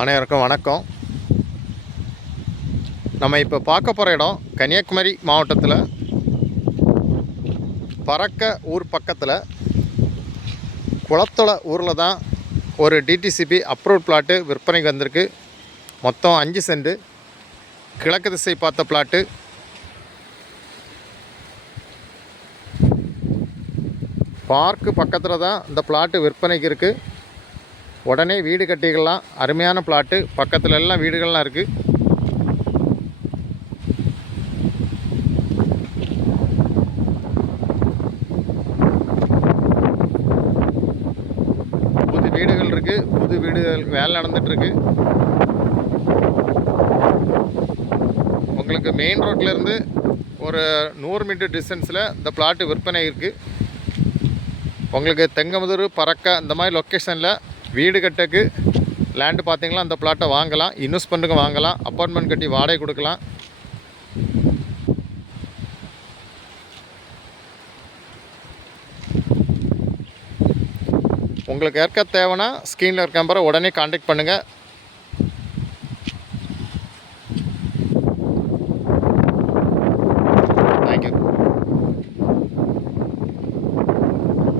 அனைவருக்கும் வணக்கம். நம்ம இப்போ பார்க்க போகிற இடம் கன்னியாகுமரி மாவட்டத்தில் பறக்க ஊர் பக்கத்தில் குளத்தொலை ஊரில் தான் ஒரு டிடிசிபி அப்ரூவ் பிளாட்டு விற்பனைக்கு வந்திருக்கு. மொத்தம் 5 சென்ட் கிழக்கு திசை பார்த்த பிளாட்டு. பார்க்கு பக்கத்தில் தான் இந்த பிளாட்டு விற்பனைக்கு இருக்குது. உடனே வீடு கட்டிக்கலாம். அருமையான பிளாட்டு. பக்கத்தில் எல்லாம் வீடுகள்லாம் இருக்குது. புது வீடுகள் இருக்குது. புது வீடுகள் வேலை நடந்துகிட்ருக்கு. உங்களுக்கு மெயின் ரோட்லேருந்து ஒரு 100 மீட்டர் டிஸ்டன்ஸில் இந்த பிளாட்டு விற்பனை இருக்குது. உங்களுக்கு தெங்கமுதூர், பறக்க இந்த மாதிரி லொக்கேஷனில் வீடு கட்டக்கு லேண்டு பார்த்தீங்களா, அந்த பிளாட்டை வாங்கலாம். இன்வெஸ்ட்மெண்ட்டுக்கு வாங்கலாம். அப்பார்ட்மெண்ட் கட்டி வாடகை கொடுக்கலாம். உங்களுக்கு ஏற்க தேவைன்னா ஸ்க்ரீனில் இருக்க நம்பரை உடனே கான்டாக்ட் பண்ணுங்கள்.